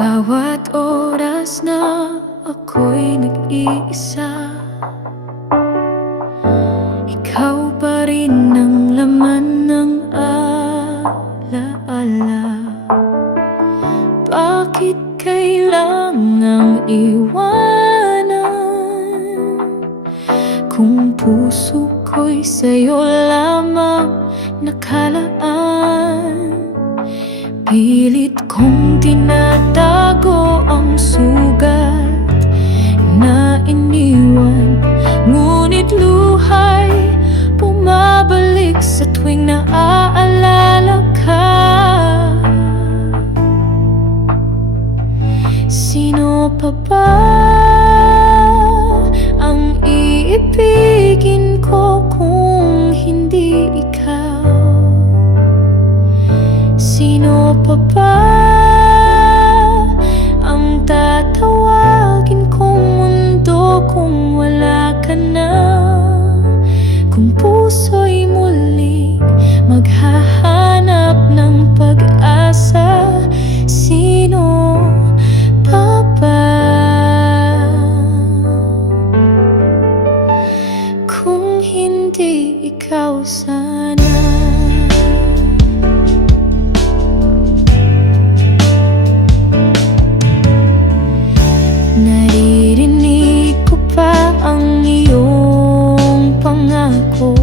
Bawat oras na ako'y nag-iisa, ikaw pa rin ang laman ng alaala. Bakit kailangang iwanan kung puso ko'y sa'yo lamang nakalaan? Pilit kong tinatago ang sugat na iniwan, ngunit luhay bumabalik sa tuwing naaalala ka. Sino pa ba ang iibigin ko kung hindi ikaw? Sino pa ba ang tatawagin kong mundo kung wala ka na? Kung puso'y muling maghahanap ng pag-asa, sino pa ba? Kung hindi ikaw sana. Naririnig ko pa ang iyong pangako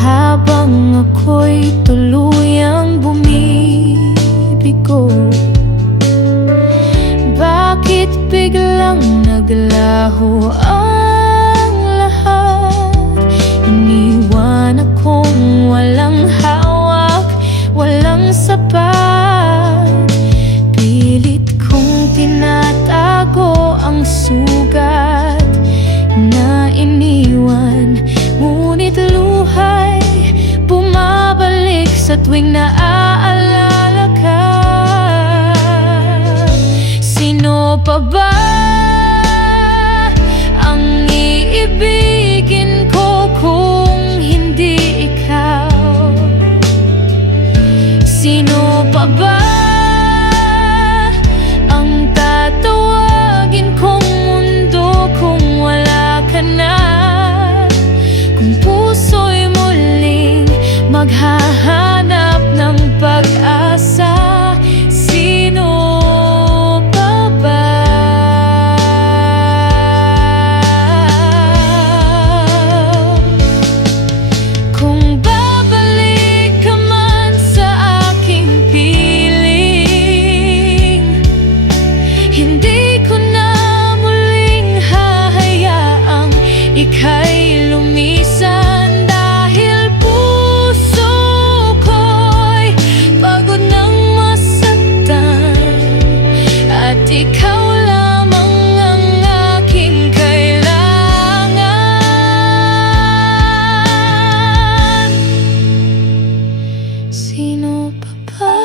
habang ako'y tuluyang bumibigo. Bakit biglang naglaho ang lahat? Iniwan akong walang hawak, walang sapat. Pilit kong tinatago ang sugat na iniwan, ngunit luhay bumabalik sa tuwing naaalala ka. Sino pa ba ang iibigin ko kung hindi ikaw? Sino pa ba ang tatawagin kong mundo kung wala ka na? Kung puso'y muling maghahanap ng pag-asa, sino pa ba? Kung babalik ka man sa aking piling, hindi ko na muling hahayaang ika'y lumisan, dahil puso ko'y pagod ng masaktan, at ikaw lamang ang aking kailangan. Sino pa ba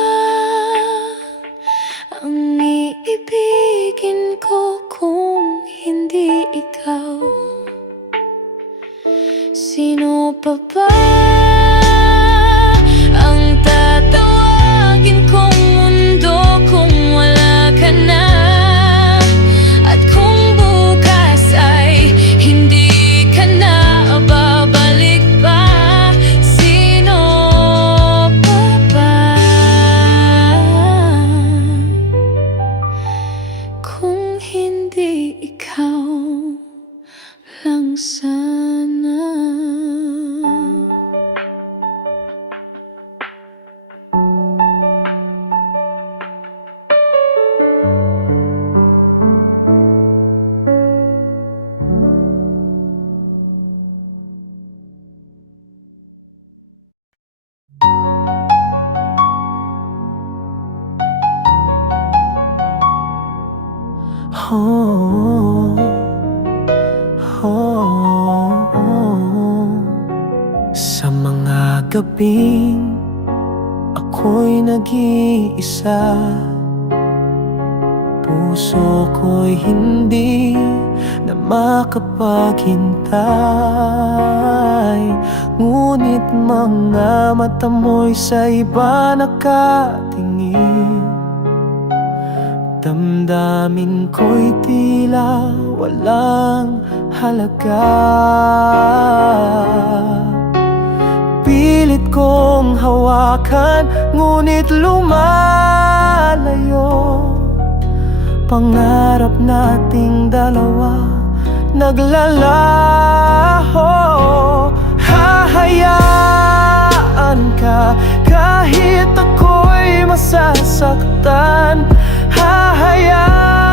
ang iibigin ko kung hindi ikaw? Sino pa ba ang tatawagin kong mundo kung wala ka na? At kung bukas ay hindi ka na babalik pa, sino pa ba? Kung hindi ikaw lang sana. Oh, oh, oh. Sa mga gabing ako'y nag-iisa, puso ko'y hindi na makapaghintay, ngunit mga mata mo'y sa iba nakatingin. damdamin ko'y tila walang halaga. Pilit kong hawakan, ngunit lumalayo. Pangarap nating dalawa naglalaho. Hahayaan ka kahit ako'y masasaktan. Hahayaan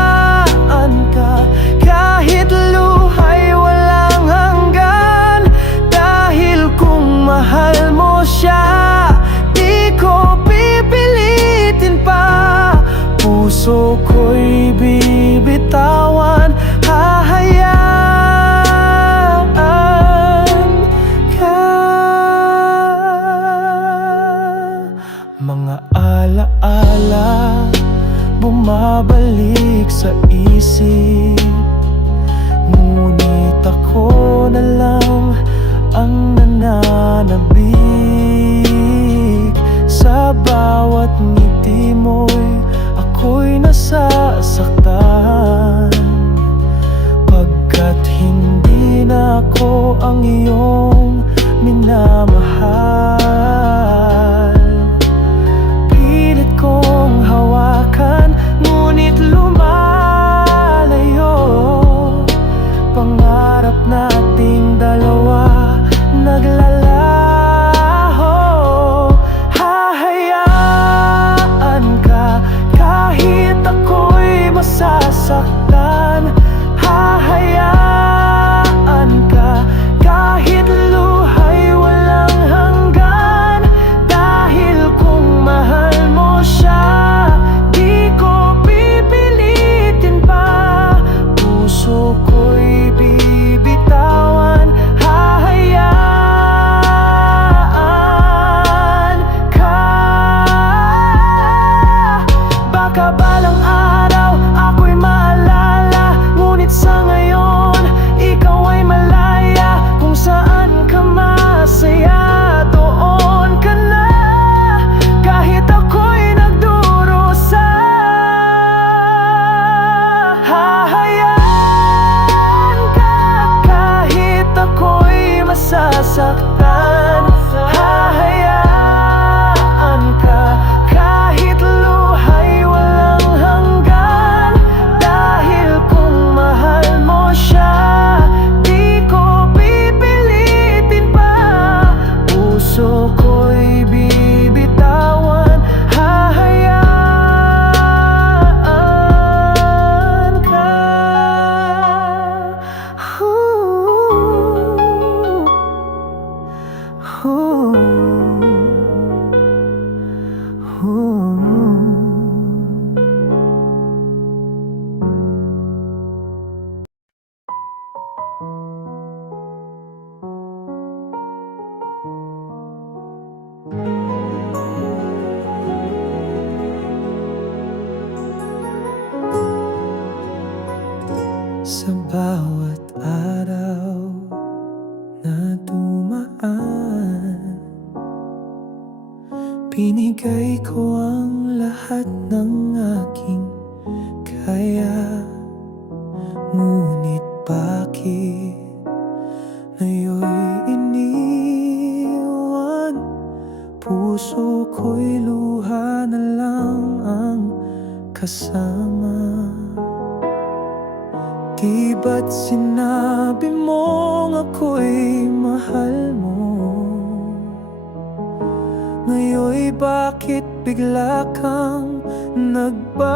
ka kahit luha'y walang hanggan. Dahil kung mahal mo siya, di ko pipilitin pa. Puso ko'y bibitawan. Hahayaan ka. Mga alaala bumabalik sa isip, ngunit ako na lang ang nananabik. Sa bawat ngiti mo'y ako'y nasasaktan, pagkat hindi na ako ang iyong minamahal. Pilit kong hawakan, ngunit lumalayo. Pangarap nating dalawa naglalaho. Hahayaan ka kahit ako'y masasaktan. Hahayaan ka kahit luha'y walang hanggan. Dahil kung mahal mo siya, di ko pipilitin pa. Puso ko'y bibitawan. Hahayaan ka. Baka balang araw ako'y maalala, ngunit sa ngayon ikaw ay malaya. Kung saan ka masaya, doon ka na. Kahit ako'y nagdurusa, hahayaan ka kahit ako'y masasaktan. Hahayaan ka kahit luha'y walang hanggan. Dahil kung mahal mo siya, di ko pipilitin pa. Puso ko'y bibitawan. Hahayaan ka. Sa bawat araw na dumaan, binigay ko ang lahat ng aking kaya. Ngunit bakit ngayon'y iniwan? Puso ko'y luha na lang ang kasama. Di ba't sinabi mong ako'y mahal mo? Ngayon'y bakit bigla kang nagbago?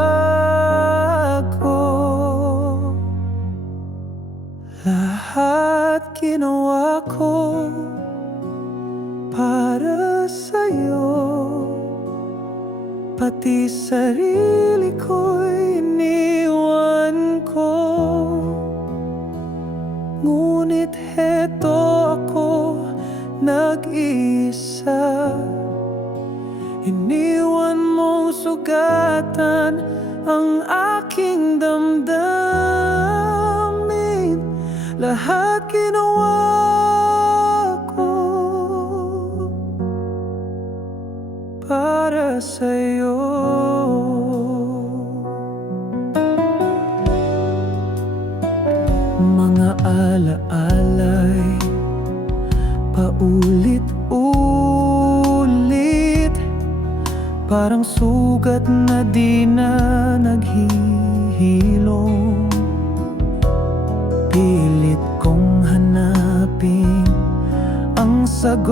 Lahat ginawa ko para sa'yo, pati sarili ko'y iniwan ko. Ngunit heto ako nag-iisa. Iniwan mong sugatan ang aking damdamin. Lahat ginawa ko para sa'yo. Parang sugat na di na naghihilom. Pilit kong hanapin ang sagot,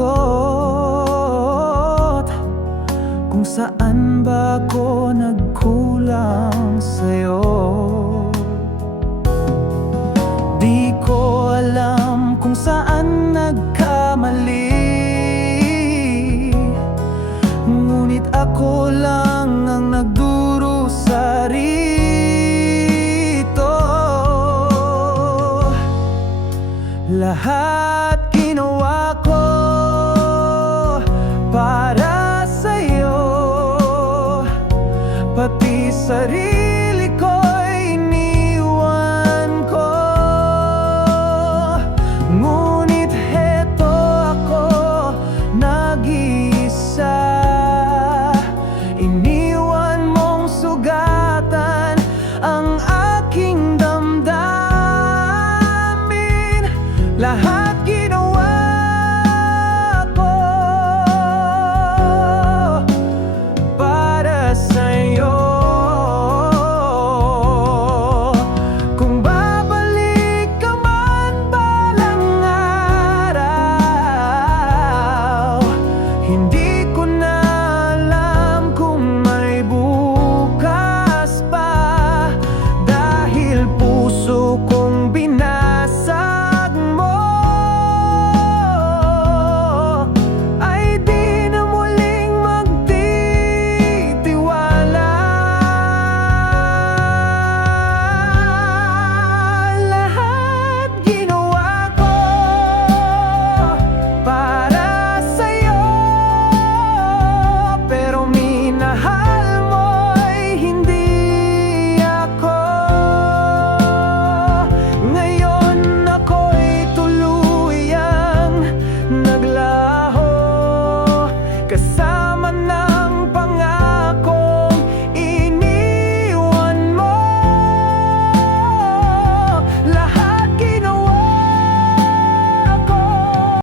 kung saan ba ako nagkulang sa'yo. Di ko alam kung saan nagkamali, ngunit ako lang ang nagdurusa rito. Lahat ginawa ko para sa'yo, pati sarili